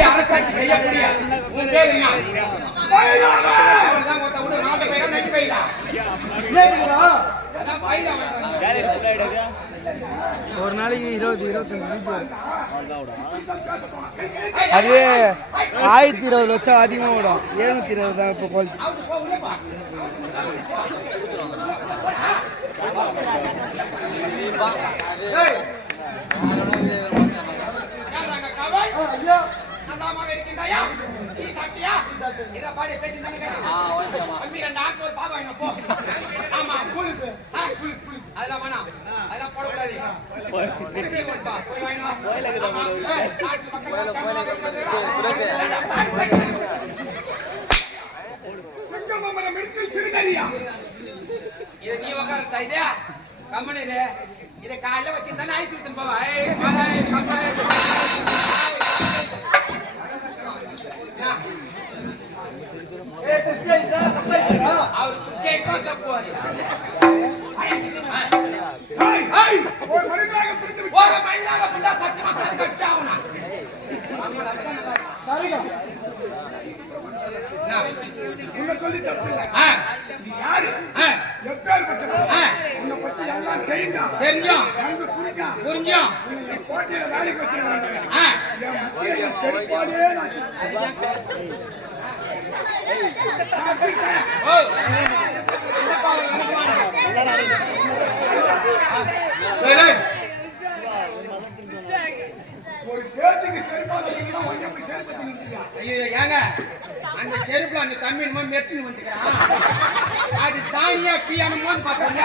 ஊழி அரசாட்சி செய்யக்கூடிய உன் பேர் என்ன? அவ்வளவுதான் மொத்த விடு மாட்ட பையன் நட்டு பையலா அதான் பையலா ஒரு நாளைக்கு 20-25 அது 1020 லட்சம் அதிகமாக விடும் 720 தான் இப்போ குவாலிட்டி. இதை காலையில வச்சுட்டு ஐஸ் விட்டு போவா ஏங்க அந்த செருப்புல அந்த தம்பி மெர்ச்சின்னு வந்துக்கிறான். அது சாணியா பியானும் போது பாத்தீங்க.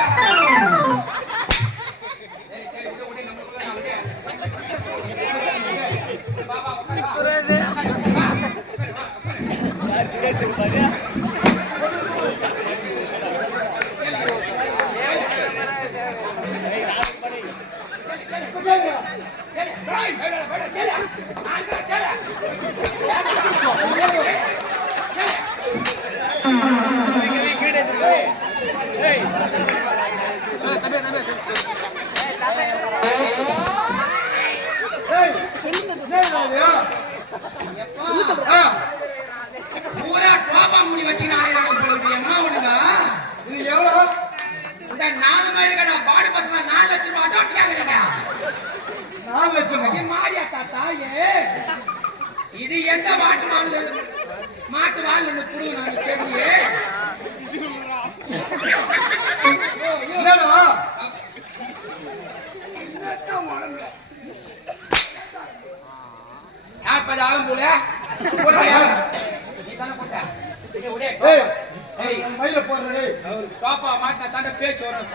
இது எந்த மாட்டு மாட்டு வாழ் புடு நான் தெரியே ஆளும் போல பாப்பா மாட்டா தாண்ட பேச்சு வரும்.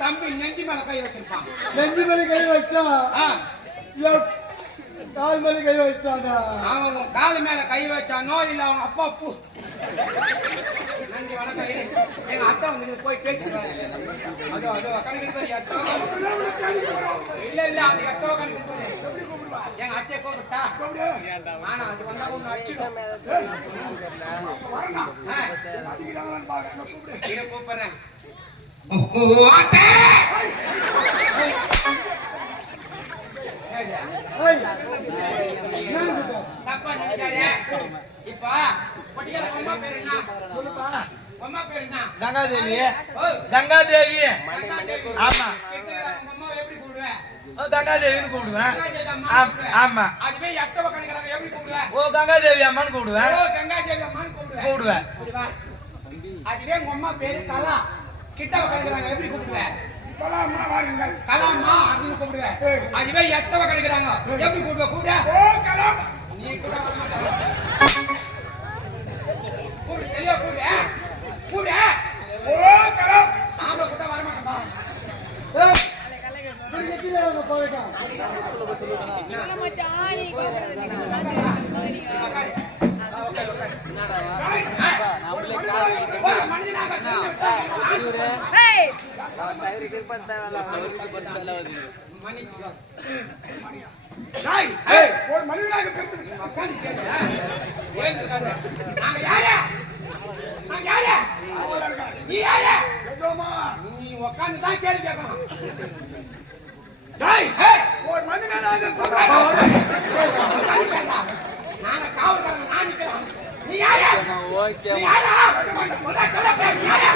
தம்பி நெஞ்சி மேல கை வச்சிருப்பான். நெஞ்சி மேல கை வச்சா கால் மேல கை வச்சானா? அவன் கால் மேல கை வச்சானோ இல்ல அவங்க அப்பா பூ. நன்றி வணக்கம். எங்க அத்தா வந்து போய் பேசிட்டு அதோ அதோ கணக்கு இல்ல இல்ல அது எட்டோ கணக்கு எங்க அத்தையை கூப்பிட்டா ஆனா அது வந்தா ஒண்ணு அடிச்சிடும் இதை கூப்பிடுறேன் தப்பா நினைக்காதே இப்ப பட்டியல அம்மா பேர் என்ன அம்மா பேர் என்ன கங்காதேவி கங்காதேவி ஆமா அம்மா எப்படி கூப்பிடுவேன் கங்காதேவின்னு கூப்பிடுவேன் ஆமா அதுவே எட்டவ கணக்குறாங்க எப்படி கூப்பிடுவேன் ஓ கங்காதேவி அம்மான்னு கூப்பிடுவேன் ஓ கங்காதேவி அம்மான்னு கூப்பிடுவேன் அதுவே உங்க அம்மா பேரு கலா கிட்டவ கணக்குறாங்க எப்படி கூப்பிடுவேன் கலாமா வாருங்கள் கலாமா அப்படின்னு கூப்பிடுவேன் அதுவே எட்டவ கணக்குறாங்க எப்படி கூப்பிடுவேன் கூப்பிட ஓ கலாம் நீ கூட வர மாட்டே கூப்பிடு தெளிவா கூப்பிடு கூப்பிடு ஓ கலாம் ஆம்பளை கூட வர மாட்டேன்பா ஏய் ஒரு மனிதனாக நீ உட்காந்துதான் கேள்வி கேட்கணும் ஒரு மனிதனாக நாங்க காவல்காரங்க நான் நிக்கிறோம் நீ யாரா நீ யாரா நீ யாரா